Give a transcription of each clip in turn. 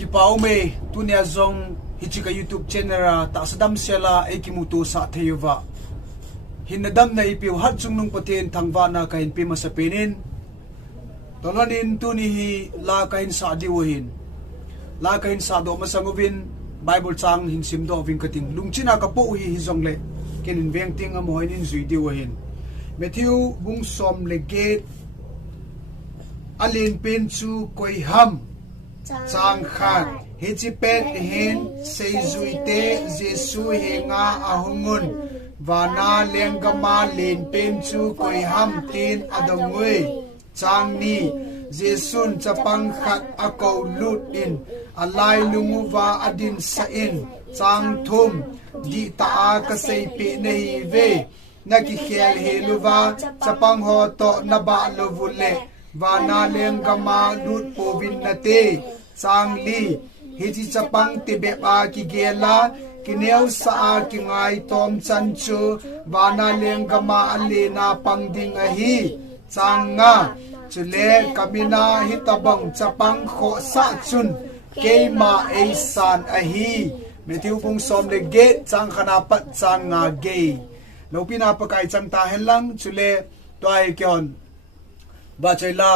Kipao me tunia zong hichika YouTube channel ta sadam sela ekimutu sa theyuwa hinadam na ipiu hat chung nung patin thangwa na kahin pima sa pinin tolonin tuni hi la kahin sa diwhin la kahin sa do masangubin Bible chang hin simdo ving kating lungchina kapo hi hizong le kin veng ting amohin in zui diwhin Matthew bung som le gate alin pin chu koi ham Chang khat hichipet hin seizuite Jesu henga ahungun wana lengama len penchu koi ham tin adongwe changni Jesun chapang khat akau lut in alai lunguwa adin sain chang thum di ta ka sei pe nei ve naki khel heluwa chapang ho to naba lovule wana lengama lut povin nate Sangli hiji chapang tibe a ki gela kineu sa ki ngai tom chanchu bana lengama alena pangding a hi changa chule kamina hitabang chapang kho sa chun keima eisan a hi Matthew kung som le ge chang khana pat chang nga ge lopina pa kai chang ta helang chule toy kyon ba chaila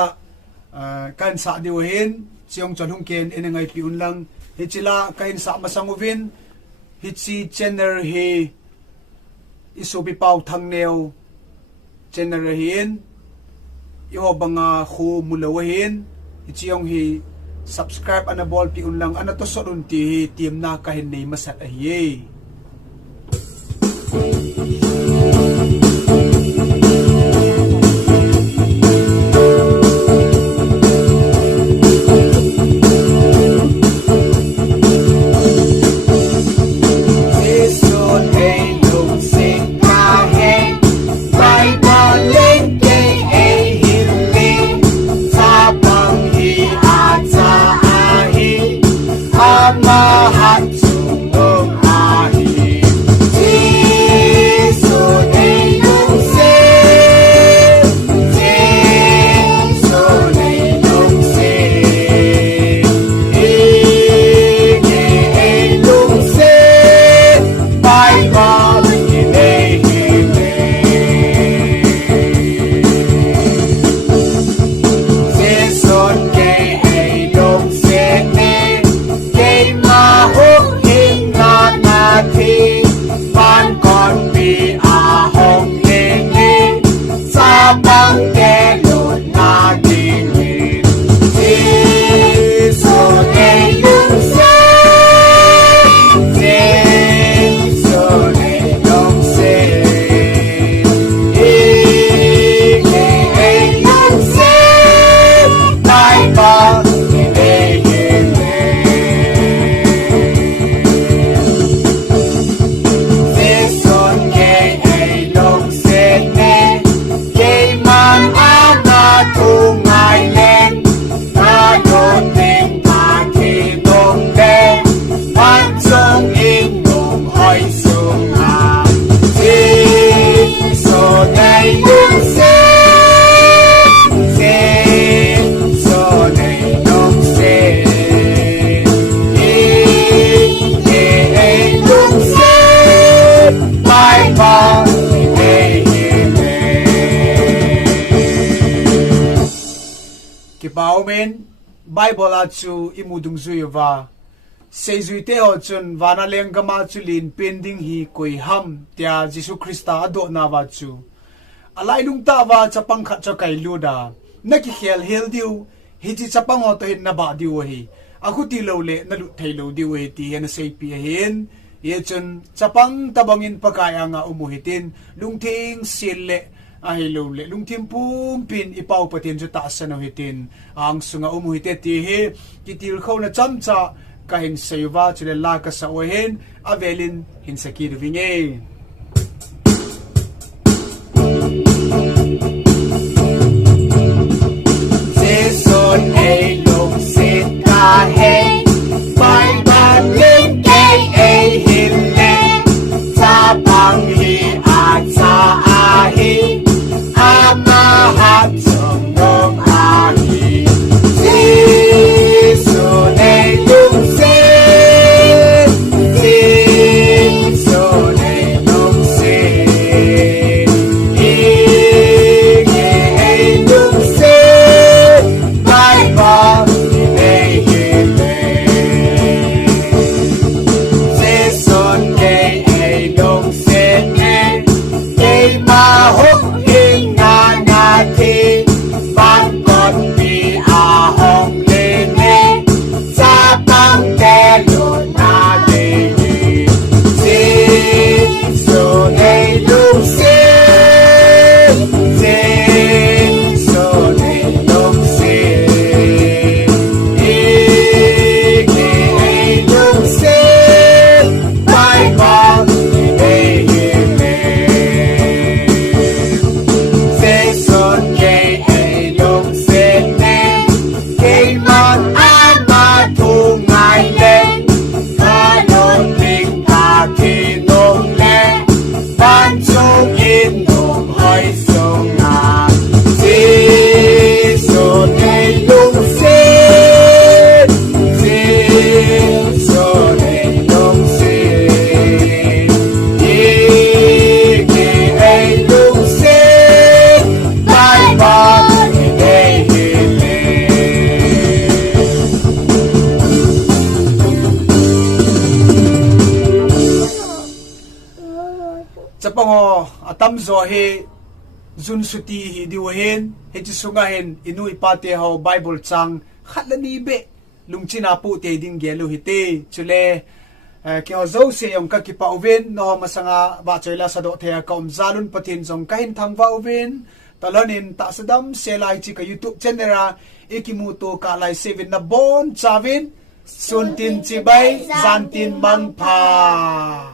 kan sa diwhin Siyong John Hungken inangay piun lang hitila kahin sa masanguvin hitsi chener hi isubi pau thangneo chener hin iho banga khu mulawahin hitsiyong hi subscribe anabol piun lang ana to sodun ti team na kahin nei masat ahi Bible at su imudung zuywa seizuite ho chun wana lengama chulin pending hi koi ham tia Jesu Krista ado na wa chu alai lung ta wa chapang khat chakai luda naki khel hel diu hiji chapang ho to hin na ba diu hi akuti lo le na lu thailo diu hi ti hen sei pi hin ye chun chapang tabangin pakaya nga umuhitin lungthing sille ahilo le lungthim pum pin ipau patin ju ta sano hitin ang sunga umuhite ti he kitil khona chamcha kahin seiwa chule la ka sa ohen avelin hin sakir vinge Jesun ei lungset kahei bai ban ling kei ei hin le cha bang hi a cha a hi Amahat sungong ahi Jesun ei lungset kongo atam zo he jun suti hi diu hen he chi sunga hen inu ipate ho bible chang khatlani be lungchina pu te ding gelu hi te chule ke ho zo se yong ka ki pa uven no masanga ba choila sado the ka zalun pathin jong kahin thangwa uven talonin ta sadam selai chi ka YouTube channel ikimuto ka lai 7 na bon chavin suntin chibai zantin mangpha